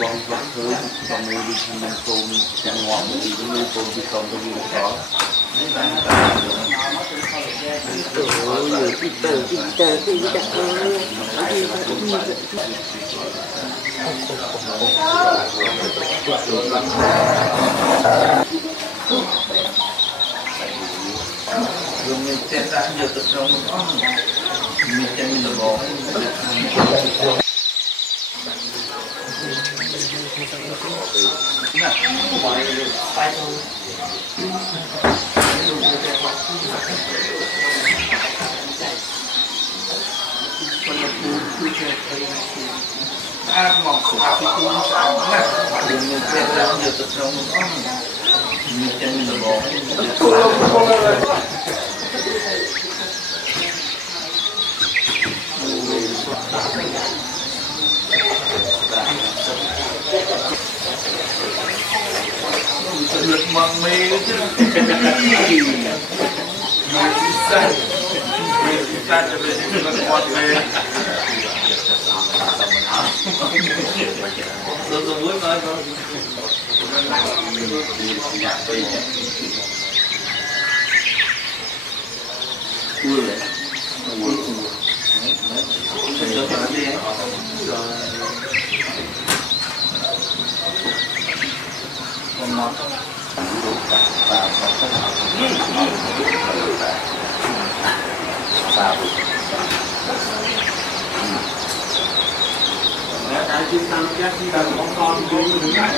Bọn vẫn thứ còn người đi thành mình cùng chẳng ngọt thì cũng như cùng thì còn cái gì có dùng mình xem ra nhiều tập trung có mình xem mình được bỏ mong khổ thì cũng sao mà mình xem ra nhiều tập trung có mình xem mình được bỏ lực mong mê chứ ta cho về những lực mong mê tôi muốn nói thôi Đại chúng ta chắc chỉ cần có con vui được lại.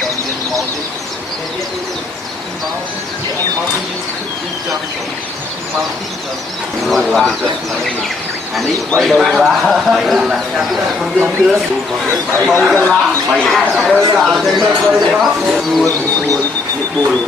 Còn viên máu đi. Máu anh ấy bay đâu ra bay đâu ra không chưa bay ra bay ra trên đất bay đó buồn buồn buồn